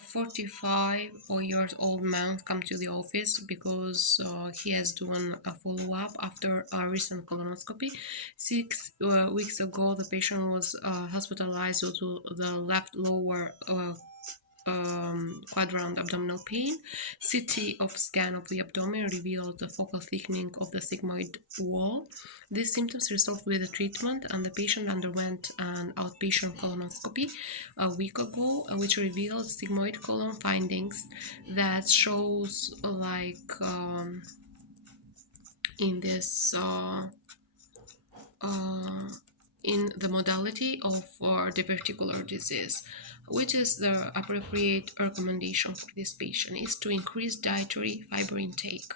45 years old man come to the office because he has done a follow-up after a recent colonoscopy. 6 weeks ago, the patient was hospitalized due to the left lower quadrant abdominal pain. CT of scan of the abdomen revealed the focal thickening of the sigmoid wall. These symptoms resolved with the treatment, and the patient underwent an outpatient colonoscopy a week ago, which revealed sigmoid colon findings that shows in this in the modality of diverticular disease, which is the appropriate recommendation for this patient is to increase dietary fiber intake.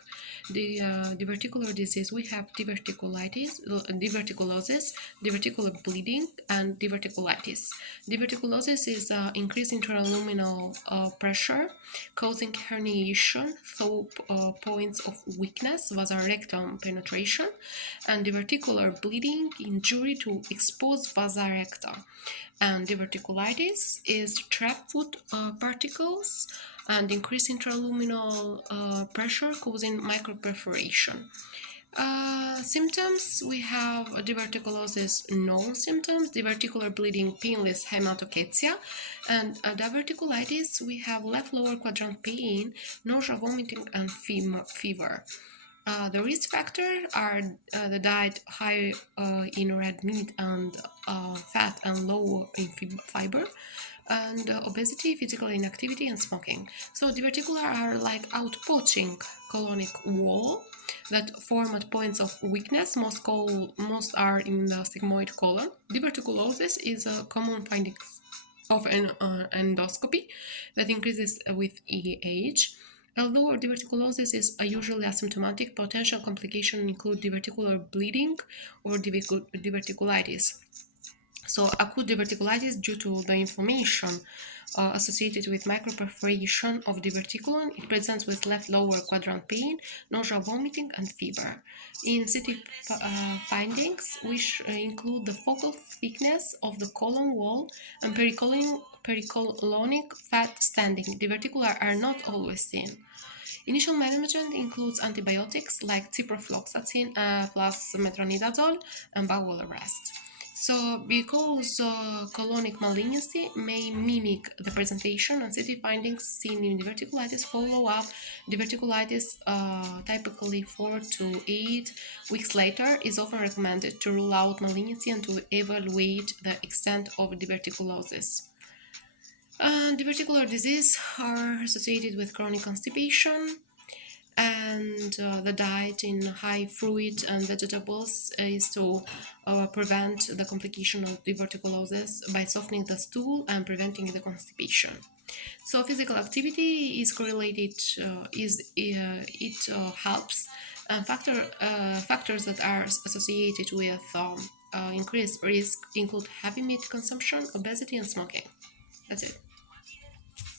The diverticular disease, we have diverticulitis, diverticulosis, diverticular bleeding, and diverticulitis. Diverticulosis is increased intraluminal pressure causing herniation through points of weakness, vasorectal penetration, and diverticular bleeding, injury to exposed vasa recta. And diverticulitis is trapped foot particles and increased intraluminal pressure causing microperforation. Symptoms, we have diverticulosis known symptoms, diverticular bleeding, painless hematochezia, and diverticulitis, we have left lower quadrant pain, nausea, vomiting, and fever. The risk factors are the diet high in red meat and fat and low in fiber, and obesity, physical inactivity, and smoking. So diverticular are like outpoaching colonic wall that form at points of weakness. Most are in the sigmoid colon. Diverticulosis is a common finding of an endoscopy that increases with age. Although diverticulosis is usually asymptomatic, potential complications include diverticular bleeding or diverticulitis. So acute diverticulitis due to the inflammation associated with microperforation of diverticulum. It presents with left lower quadrant pain, nausea, vomiting, and fever. In CT findings, which include the focal thickness of the colon wall and pericolonic fat standing, diverticular are not always seen. Initial management includes antibiotics like ciprofloxacin plus metronidazole and bowel arrest. So, because colonic malignancy may mimic the presentation and CT findings seen in diverticulitis, follow-up diverticulitis typically 4 to 8 weeks later is often recommended to rule out malignancy and to evaluate the extent of diverticulosis. Diverticular disease are associated with chronic constipation, and the diet in high fruit and vegetables is to prevent the complication of diverticulosis by softening the stool and preventing the constipation. So physical activity is correlated, it helps, and factors that are associated with increased risk include heavy meat consumption, obesity, and smoking. That's it.